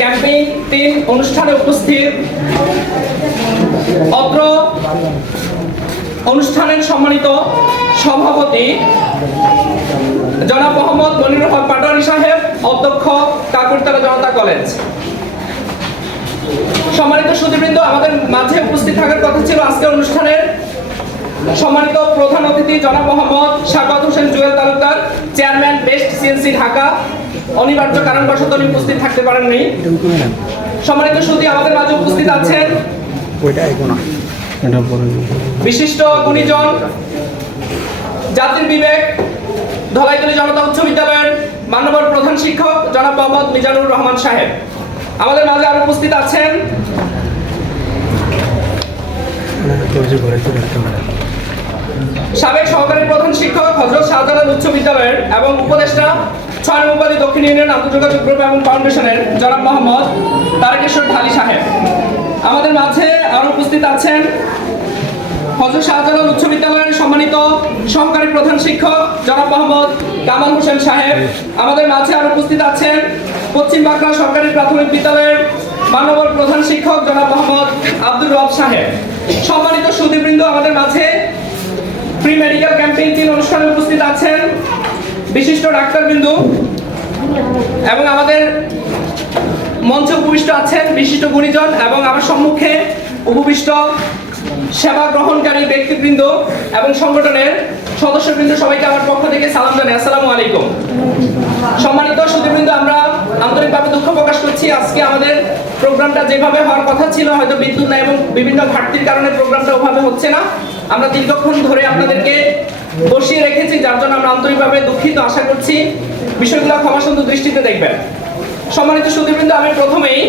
Campaign 3 অনুষ্ঠানে উপস্থিত অত্র অনুষ্ঠানের সম্মানিত সভাপতি জনাব মোহাম্মদ মনিরুল হক পাটোয়ারি সাহেব, অধ্যক্ষ কাকুরতলা জনতা কলেজ। সম্মানিত সুধীবৃন্দ, আমাদের মাঝে উপস্থিত থাকার কথা ছিল আজকের অনুষ্ঠানের সম্মানিত প্রধান অতিথি জনাব Mohammad Shafat Hossain Jewel Talukdar, chairman best CNC Dhaka. অনিবার্য কারণবশত উনি উপস্থিত থাকতে পারেননি। সম্মানিত সুধী, আমাদের মাঝে উপস্থিত আছেন বিশিষ্ট গুণীজন, জাতির বিবেক, ধলাইতলী জনতা উচ্চ বিদ্যালয়ের মান্যবর প্রধান শিক্ষক জনাব মোহাম্মদ মিজানুর রহমান সাহেব। আমাদের মাঝে আরো উপস্থিত আছেন সাবেক সহকারী প্রধান শিক্ষক হযরত শাহজালাল উচ্চ বিদ্যালয়ের এবং উপদেষ্টা 6 নং উপাধি দক্ষিণ ইউনিয়ন আন্তর্যোগাযোগ গ্রুপ এবং ফাউন্ডেশনের জনাব মোহাম্মদ তারেকেশ্বর ঢালী সাহেব। আমাদের মাঝে আরো উপস্থিত আছেন হযরত শাহজালাল উচ্চ বিদ্যালয়ের সম্মানিত সহকারী প্রধান শিক্ষক জনাব মোহাম্মদ কামাল হোসেন সাহেব। আমাদের মাঝে আরো উপস্থিত আছেন পশ্চিম বাঁকড়া সরকারি প্রাথমিক বিদ্যালয়ের মানবর প্রধান শিক্ষক জনাব মোহাম্মদ আব্দুর রব সাহেব। সম্মানিত সুধীবৃন্দ, আমাদের মাঝে প্রি মেডিকেল ক্যাম্পেইন 3 অনুষ্ঠানে উপস্থিত আছেন বিশিষ্ট ডাক্তারবৃন্দ এবং আমাদের মঞ্চে উপবিষ্ট আছেন বিশিষ্ট গুণীজন এবং আমার সম্মুখে উপবিষ্ট সেবা গ্রহণকারী ব্যক্তিবৃন্দ এবং সংগঠনের সদস্যবৃন্দ, সবাইকে আমার পক্ষ থেকে সালাম জানাই, আসসালামু আলাইকুম। সম্মানিত সুধীবৃন্দ, আমরা আন্তরিকভাবে দুঃখ প্রকাশ করছি আজকে আমাদের প্রোগ্রামটা যেভাবে হওয়ার কথা ছিল হয়তো বিদ্যুৎ নাই এবং বিভিন্ন ঘাটতির কারণে প্রোগ্রামটা ওভাবে হচ্ছে না। আমরা দীর্ঘক্ষণ ধরে আপনাদেরকে বসিয়ে রেখেছি, যার জন্য আমরা আন্তরিকভাবে দুঃখিত। আশা করছি বিষয়গুলো ক্ষমাসুন্দর দৃষ্টিতে দেখবেন। সম্মানিত সুধীবৃন্দ, আমি প্রথমেই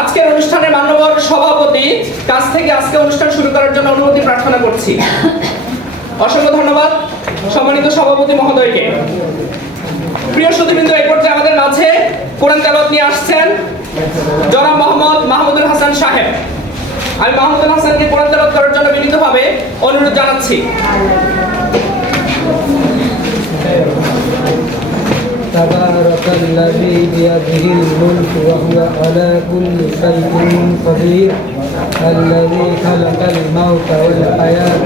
আজকের অনুষ্ঠানের মাননীয় সভাপতি কাছ থেকে আজকে অনুষ্ঠান শুরু করার জন্য অনুমতি প্রার্থনা করছি। অসংখ্য ধন্যবাদ সম্মানিত সভাপতি মহোদয়কে। প্রিয় সুধীবৃন্দ, এই পর্যায়ে আমাদের মাঝে কোরআন তেলাওয়াত নিয়ে আসছেন জনাব মোহাম্মদ মাহমুদুল হাসান সাহেব। আমি মাহমুদুল হাসানকে কোরআন তেলাওয়াত করার জন্য বিনীতভাবে অনুরোধ জানাচ্ছি। تبارك الذي بيده الملك وهو على كل شيء قدير الذي خلق الموت والحياة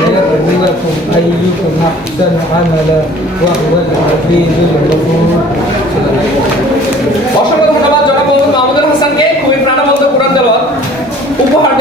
ليبلوكم أيكم أحسن عملا وهو العزيز الغفور। অসংখ্য ধন্যবাদ জনাব মোহাম্মদ মাহমুদুল হাসানকে খুবই প্রাণবন্ত কোরআন তেলাওয়াত উপহার